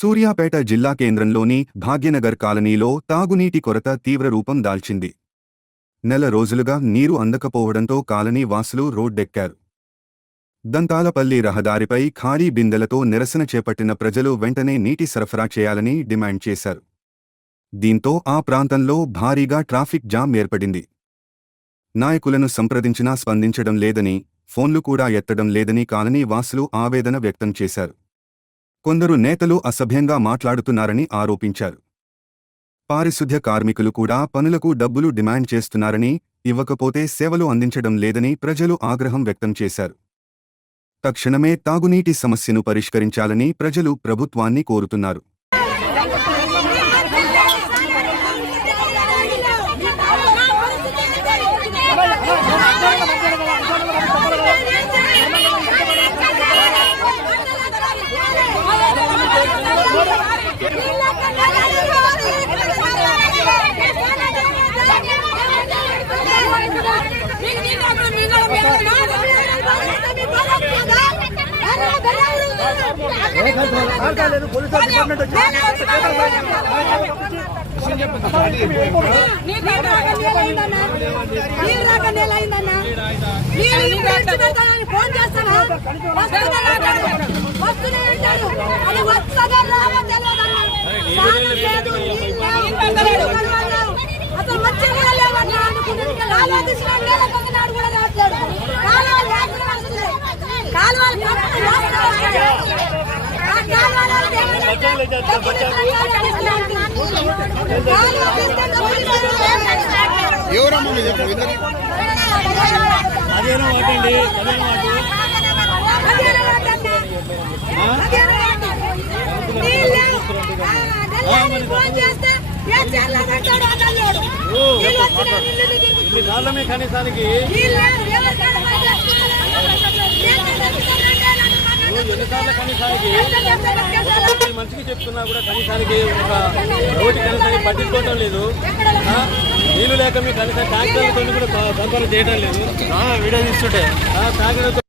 సూర్యాపేట జిల్లా కేంద్రంలోని భాగ్యనగర్ కాలనీలో తాగునీటి కొరత తీవ్ర రూపం దాల్చింది. నెల రోజులుగా నీరు అందకపోవడంతో కాలనీ వాసులు రోడ్డెక్కారు. దంతాలపల్లి రహదారిపై ఖాళీ బిందెలతో నిరసన చేపట్టిన ప్రజలు వెంటనే నీటి సరఫరా చేయాలని డిమాండ్ చేశారు. దీంతో ఆ ప్రాంతంలో భారీగా ట్రాఫిక్ జామ్ ఏర్పడింది. నాయకులను సంప్రదించినా స్పందించడం లేదని, ఫోన్లు కూడా ఎత్తడం లేదని కాలనీ వాసులు ఆవేదన వ్యక్తం చేశారు. కొందరు నేతలు అసభ్యంగా మాట్లాడుతున్నారని ఆరోపించారు. పారిశుద్ధ్య కార్మికులు కూడా పనులకు డబ్బులు డిమాండ్ చేస్తున్నారని, ఇవ్వకపోతే సేవలు అందించడం లేదని ప్రజలు ఆగ్రహం వ్యక్తం చేశారు. తక్షణమే తాగునీటి సమస్యను పరిష్కరించాలని ప్రజలు ప్రభుత్వాన్ని కోరుతున్నారు. కనీసానికి ఎన్నిసార్లు కనీసానికి మంచిగా చెప్తున్నా కూడా కనీసానికి ఒక రోడ్డు కనీసానికి పట్టించుకోవటం లేదు. నీళ్లు లేక మీకు కనీసం ట్రాక్టర్లతో కూడా సరఫరా చేయడం లేదు. వీడియో తీసుకుంటే